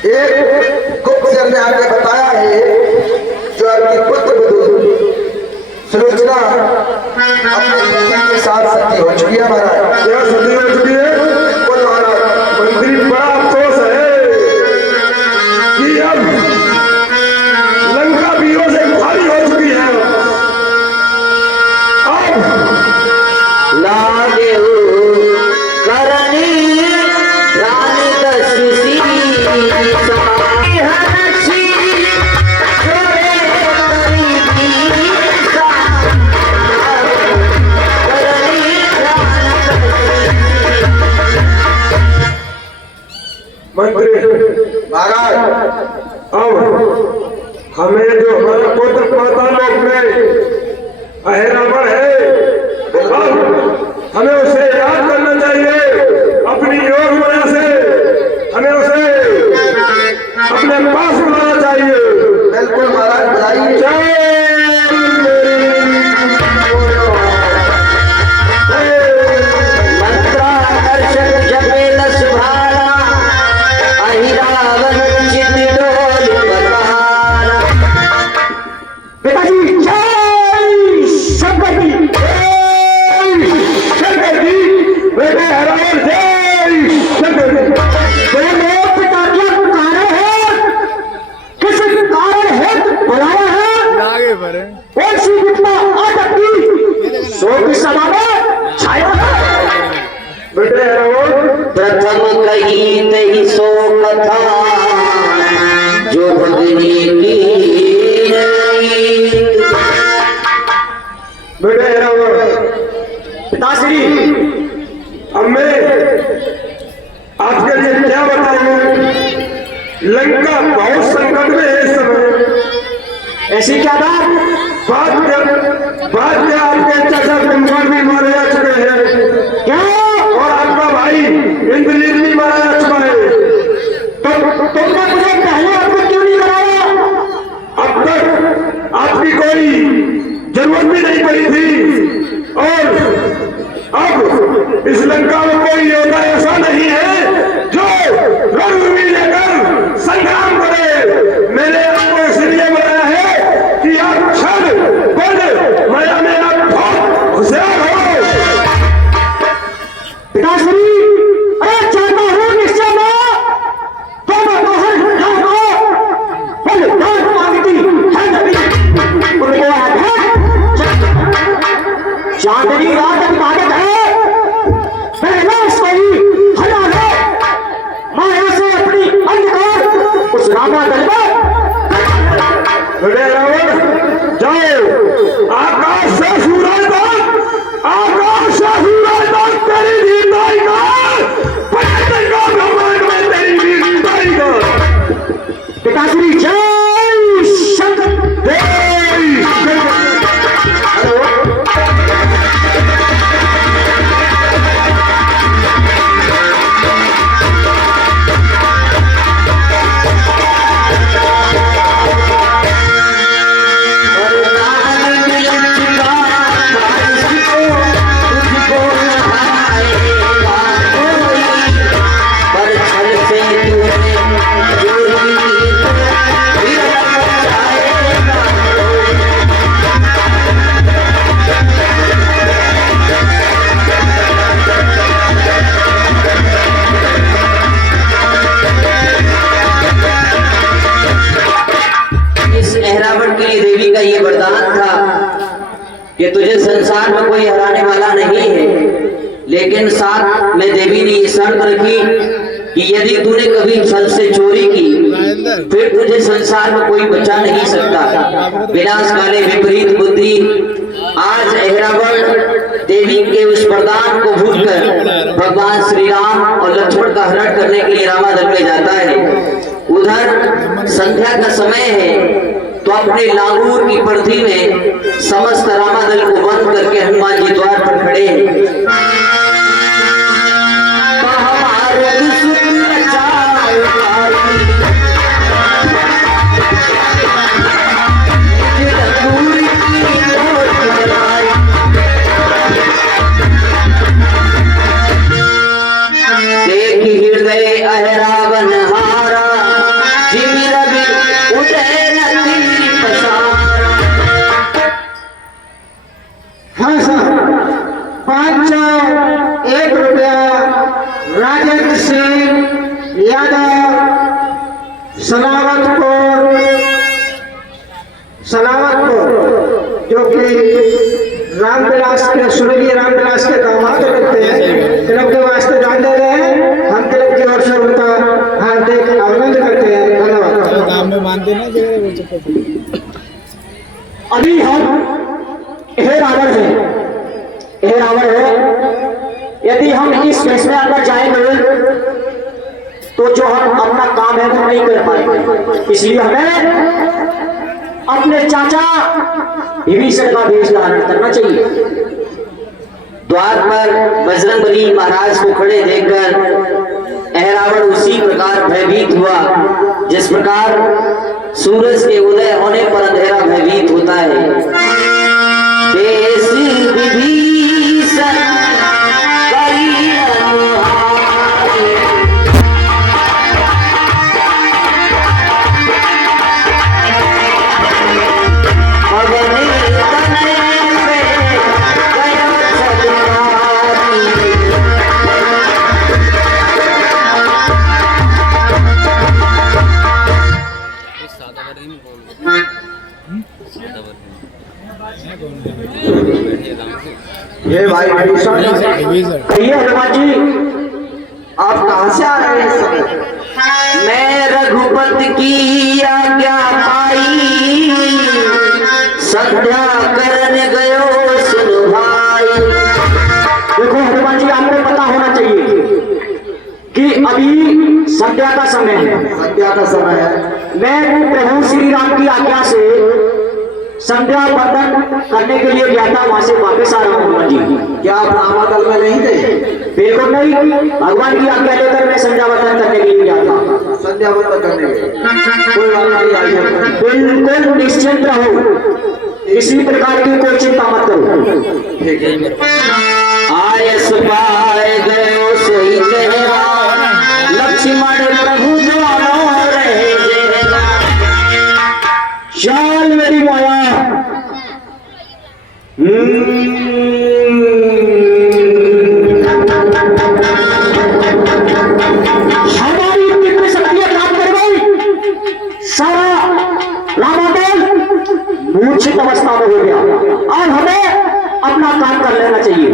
एक गुप्तचर ने आपने बताया है जो आपकी पुत्र बधू सुलोचना अपने पति के साथ सती हो चुकी है महाराज। क्या सती हो चुकी है? बिल्कुल महाराज। मंत्री बड़ा अफसोस है कि अब लंका वीरों से खाली हो चुकी है। अब लागे करनी रानी दसी हरसी जोरे करीबी करनी मंत्री महाराज अब हमें जो हमारा पुत्र पातालोक में अहिरावण है, अब हमें उसे याद करना चाहिए। अपनी योग माया से हमें उसे अपने पास बुलाना चाहिए। बिल्कुल महाराज बुलाइए। मंत्राकर्षक जपे दस भाला अहिरावण चित डोल बताना। पिताजी जय शंकर जी, जय शंकर जी, बेटे हरावर जय शंकर जी। लोग पिताजी पुकारे हैं, किस कारण हेतु बुलाया है? आगे बढ़े। कौन सी विपदा आ सकती सो की सभा में छाया है? बेटे हरावर प्रथम कही तही सो कथा जो भगनी की बेटे हरावर पिताश्री अब मैं आपके लिए क्या बताऊं? लंका बहुत संकट में है इस समय। ऐसी क्या बात बात क्या आपके चाचा कुंभकर्ण भी मारे जा चुके हैं। क्या? और आपका भाई इंद्रजीत भी मारा जा चुका है। तो तुमने मुझे पहले आपको क्यों नहीं कराया? अब तक आपकी कोई जरूरत भी नहीं पड़ी थी। और अब इस लंका में कोई योद्धा ऐसा नहीं है जो रणभूमि लेकर संग्राम करे। मैंने आपको इसलिए बनाया है कि आप क्षण बल माया में आप बहुत होशियार हो। पिताश्री अरे चाहता हूँ निश्चय में तो मैं बाहर बलिदान मांगती है नबी। उनको याद है चांदनी रात इबादत है, पहला सोई हला है माया से अपनी अंधकार उस रामा दल में। बड़े रावण जाओ, आकाश से सूरज तक, आकाश से सूरज तक तेरी वीरताई का पलटेगा ब्रह्मांड में तेरी वीरताई का। पिताश्री जय शंकर। जय शंकर। अहिरावण के लिए देवी का ये वरदान था कि तुझे संसार में कोई हराने वाला नहीं है, लेकिन साथ में देवी ने ये शर्त रखी कि यदि तूने कभी छल से चोरी की फिर तुझे संसार में कोई बचा नहीं सकता। विनाश काले विपरीत बुद्धि। आज अहिरावण देवी के उस वरदान को भूलकर भगवान श्री राम और लक्ष्मण का हरण करने के लिए रामादल में जाता है। उधर संध्या का समय है तो अपने लांगूर की परिधि में समस्त रामादल को बंद करके हनुमान जी द्वार पर खड़े हैं। देख हृदय अहिरावण हारा सलावतपुर जो कि रामविलास के सुरवीर रामविलास के दामाद लगते हैं, क्लब के वास्ते जान दे रहे हैं। हम क्लब की ओर से उनका हार्दिक अभिनंदन करते हैं। धन्यवाद। अभी हम हे रावण है, यदि हम इस फेस में अंदर जाएंगे तो जो हम अपना काम है वो नहीं कर पाएंगे, इसलिए हमें अपने चाचा विभीषण का वेश धारण करना चाहिए। द्वार पर बजरंगबली महाराज को खड़े देखकर अहरावण उसी प्रकार भयभीत हुआ जिस प्रकार सूरज के उदय होने पर अंधेरा भयभीत होता है। देश विभीषण करी अनुहारी, अवनी तनय पे गया सलवारी। ये भाई विभीषण, कहिए हनुमान जी, आप कहाँ से आ रहे हैं इस समय? मैं रघुपति की आज्ञा पाई, संध्या करने गयो सुन भाई। देखो हनुमान जी, आपको पता होना चाहिए कि अभी संध्या का समय है। संध्या का समय है। मैं प्रभु श्री राम की आज्ञा से संध्या बंदन करने के लिए गया था, वहां से वापस आ रहा हूँ हनुमान जी। क्या आप रामादल में नहीं थे? बिल्कुल नहीं, भगवान की आज्ञा लेकर मैं संध्या बंदन करने के लिए गया था। संध्या बंदन करने के कोई बात नहीं, आइए। बिल्कुल निश्चिंत रहो, किसी प्रकार की कोई चिंता मत करो। ठीक है। आयस पाए गयो सोई कहरा, लक्ष्मण प्रभु दोनों रहे जेला। चाल मेरी माया, हमारी दिव्य शक्तियां काम कर गई, सारा रामादल मूर्छित अवस्था में हो गया। अब हमें अपना काम कर लेना चाहिए।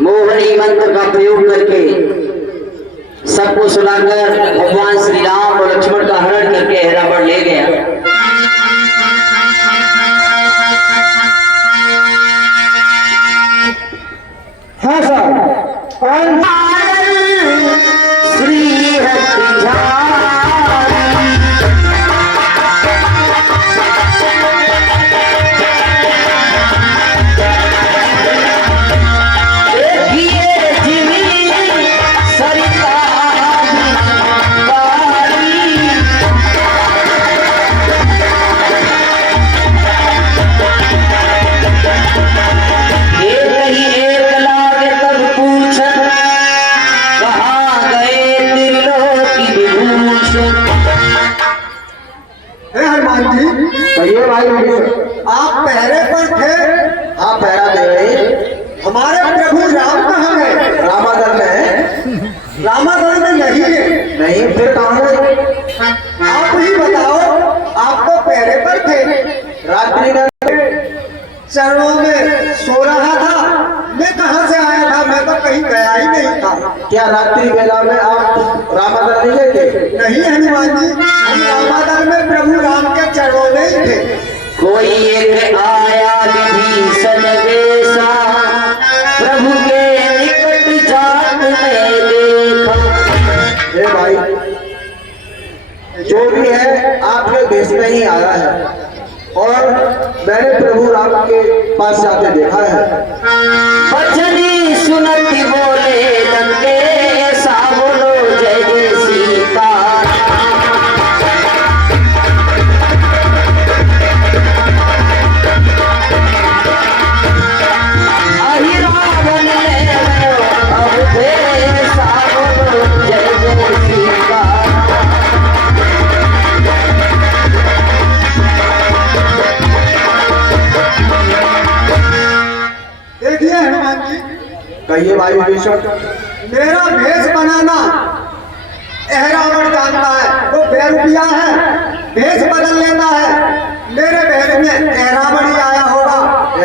मोहनी मंत्र का प्रयोग करके सबको सुनाकर भगवान श्री राम और लक्ष्मण का हरण करके अहरावण ले गया। हाँ सर, श्री हरि कहिए भाई विभीषण, आप पहरे पर थे? हाँ, पहरा दे रहे। हमारे प्रभु राम कहाँ गए? रामादल में। रामादल में नहीं है। नहीं, फिर कहाँ गए? आप ही बताओ, आप तो पहरे पर थे, रात्रि का चरणों में सो रहा था। मैं कहाँ से आया था? मैं तो कहीं गया ही नहीं था। क्या रात्रि बेला में आप रामादल नहीं गए थे? नहीं हनुमान जी, हम रामादल में प्रभु राम के चरणों में ही थे। कोई एक आया विभीषण वेशा, प्रभु के निकट जात में देखा। हे भाई, जो भी है आपके देश में ही आया है और मैंने प्रभु राम के पास जाके देखा है। बचनी सुनती बोले लंके, सा बोलो जय जय सीता। अहि रावण ले गयो अवधेश, सा बोलो जय जय सीता। देखिए हनुमान जी, कहिए भाई विभीषण। मेरा भेष बनाना अहरावण का वेश किया है, भेष बदल लेता है। मेरे भेष में रावण ही आया होगा।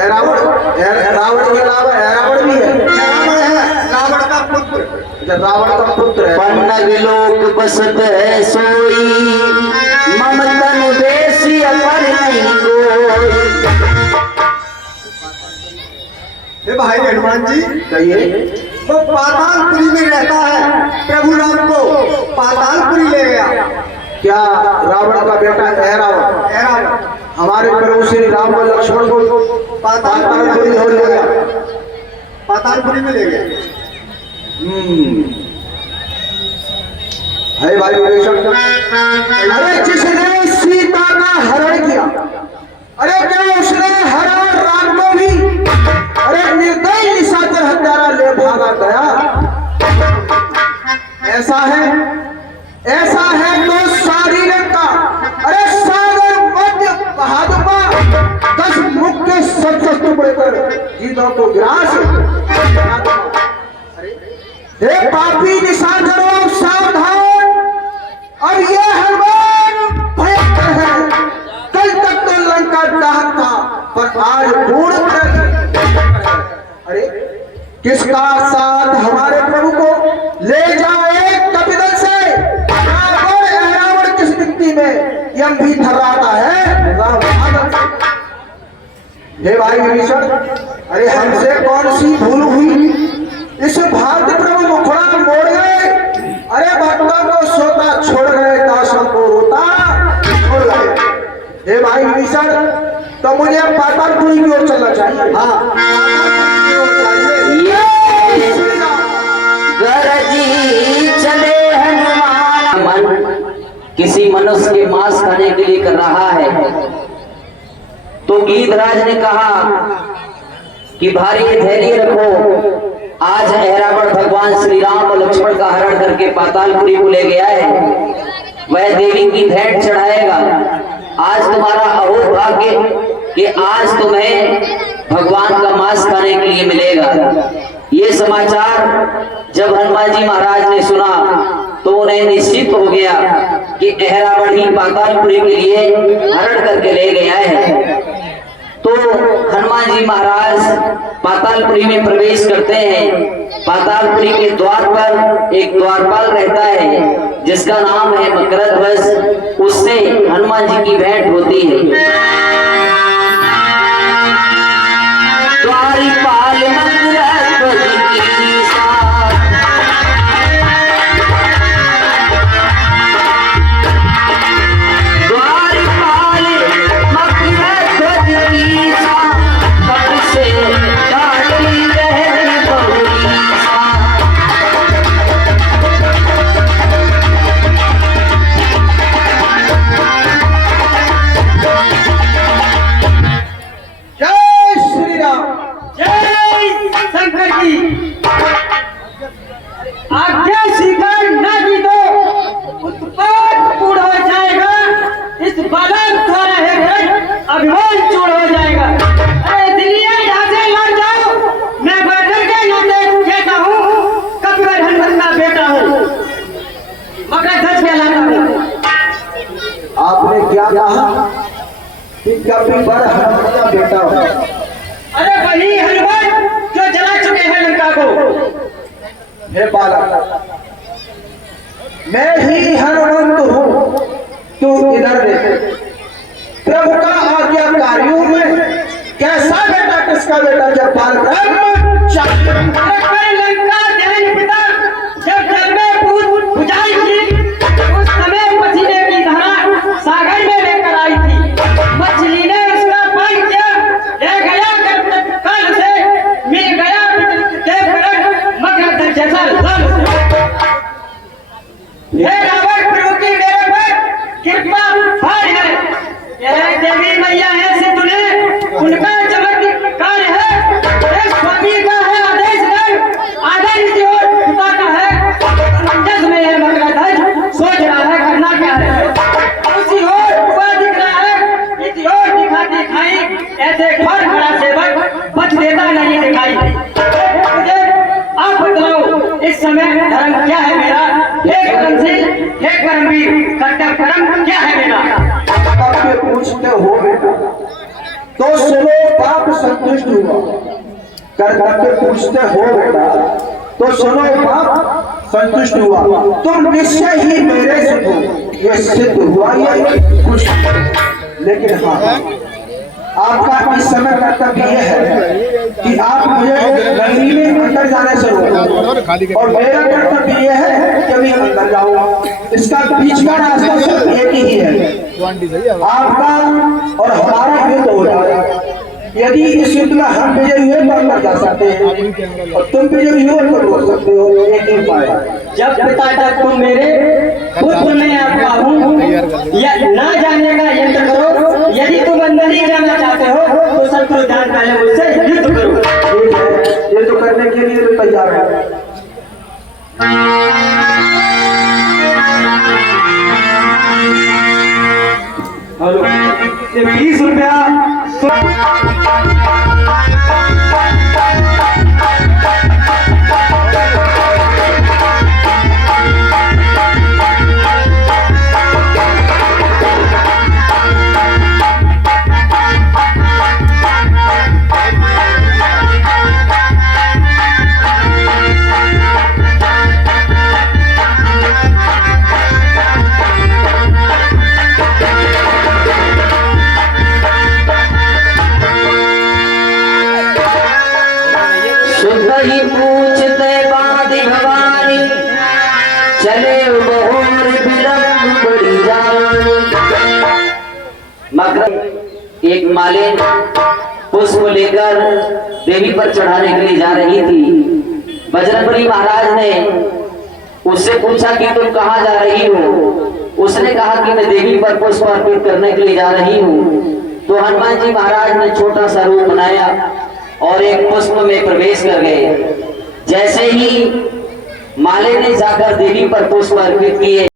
रावण के अलावा रावण भी है। रावण है रावण का पुत्र। रावण का पुत्र है। पन्नग लोक बसत है सोई, ममतन वेशी अपर नहीं कोई। हे भाई हनुमान जी कहिए। वो पातालपुरी में रहता है, प्रभु राम को पातालपुरी ले गया। क्या रावण का बेटा है रावण? हमारे प्रभु श्री राम और लक्ष्मण को पातालपुरी ले गया, पातालपुरी में ले गया। है भाई विभीषण। अरे जिसने सीता का हरण किया, अरे क्या उसने हरण राम को भी, अरे निर्दयी निशाचर हत्यारा ले भागा गया। ऐसा है तो सारी लंका, अरे सागर मध्य बहादुर 10 मुख्य सत्सस टुकड़े कर जीतों को ग्रास। हे पापी निशाचरों सावधान, अब ये हनुमान भयंकर है। कल तक तो लंका डाहक था, पर आज पूर्ण अरे किसका साथ हमारे प्रभु को ले जाओ एक कपिदल से। रावण किस गिनती में यम भी थर्राता है। हे भाई विभीषण, अरे हमसे कौन सी भूल हुई, इस भारत प्रभु मुखड़ा मोड़ गए। अरे भक्तों को सोता छोड़ गए, दासों को रोता छोड़ गए। हे भाई विभीषण, तो मुझे पातालपुरी की ओर चलना चाहिए। हाँ गरजी चले हनुमान। मन किसी मनुष्य के मांस खाने के लिए कर रहा है, तो गीधराज ने कहा कि भारी धैर्य रखो। आज रावण भगवान श्री राम और लक्ष्मण का हरण करके पातालपुरी को ले गया है, वह देवी की भेंट चढ़ाएगा। आज तुम्हारा अहो भाग्य कि आज तुम्हें भगवान का मांस खाने के लिए मिलेगा। ये समाचार जब हनुमान जी महाराज ने सुना तो उन्हें निश्चित हो गया कि रावण ही पातालपुरी के लिए हरण करके ले गया है। तो हनुमान जी महाराज पातालपुरी में प्रवेश करते हैं। पातालपुरी के द्वार पर एक द्वारपाल रहता है जिसका नाम है मकरध्वज। उससे हनुमान जी की भेंट होती है। द्वारपाल मकरध्वज की साथ, द्वारपाल मकरध्वज की साथ, कब से डाली रहती बहुरी साथ। जय श्री राम। जय शंकर जी। आज्ञा स्वीकार न की तो उत्पाद पूर्ण हो जाएगा। इस बालक द्वारा है अभिमान चूर हो जाएगा। अरे इसलिए यहाँ से लौट जाओ। मैं बदल के नाते कहता हूँ, कपिवर हनुमान का बेटा हूँ, मकरध्वज कहलाता हूँ। आपने क्या कहा कि कपिवर हनुमान का बेटा हो? अरे वही हनुमान जो जला चुके हैं लंका को। हे बालक, मैं ही हनुमंत हूँ, तू इधर देख। प्रभु का आज्ञाकारी हूँ मैं। कैसा बेटा, किसका बेटा? जब बाल ब्रह्म चाहिए। अरे लंका दहन पिता जब जल में कूद बुझाई थी, उस समय पसीने की धारा सागर में लेकर आई थी। मछली ने उसका पान किया, ले गया कल से मिल गया मकरध्वज जैसा लाल। हे रावण प्रभु की मेरे पर कृपा भारी है। यह देवी मैया है से तूने उनका चमत्कार है। स्वामी का है आदेश कर, आदेश की ओर पिता का है। समंजस में है मकरध्वज, सोच रहा है करना क्या है। उसी ओर हुआ दिख रहा है, इसी ओर दिखाती खाई। ऐसे खड़ खड़ा सेवक बच देता नहीं दिखाई। मुझे आप बतलाओ इस समय धर्म क्या है मेरा? हे करमशील, हे कर्मवीर, कर्तव्य क्या है मेरा? कर्तव्य पूछते हो बेटा तो सुनो, बाप संतुष्ट हुआ। कर्तव्य पूछते हो बेटा तो सुनो, बाप संतुष्ट हुआ। तुम निश्चय ही मेरे से हो, ये सिद्ध हुआ ये कुछ। लेकिन हाँ, आपका इस समय कर्तव्य यह है कि आप मुझे नगरी में अंदर जाने से रोको, और मेरा कर्तव्य यह है कि अभी अंदर जाऊँ। इसका बीच का रास्ता सिर्फ एक ही है, आपका और हमारा युद्ध हो जाए। यदि इस युद्ध में हम विजयी हुए तो अंदर जा सकते हैं, और तुम विजयी हो तो रोक सकते हो। एक ही उपाय, जब पिता तक तुम मेरे पुत्र में आपका हूँ, या ना जाने का यंत्र करो। यदि तुम अंदर ही जाना चाहते हो तो शत्रुदान पहले मुझसे युद्ध करो। ठीक है, ये तो करने के लिए तो तैयार है। हेलो, ये 20 रुपया ही पूछते बाधी भवानी, चले बहोर बिलम्ब बड़ी जानी। मगर एक मालिन पुष्प लेकर देवी पर चढ़ाने के लिए जा रही थी। बजरंगबली महाराज ने उससे पूछा कि तुम कहाँ जा रही हो? उसने कहा कि मैं देवी पर पुष्प अर्पित करने के लिए जा रही हूँ। तो हनुमान जी महाराज ने छोटा सा रूप बनाया और एक पुष्प में प्रवेश कर गए। जैसे ही माले ने जाकर देवी पर पुष्प अर्पित किए,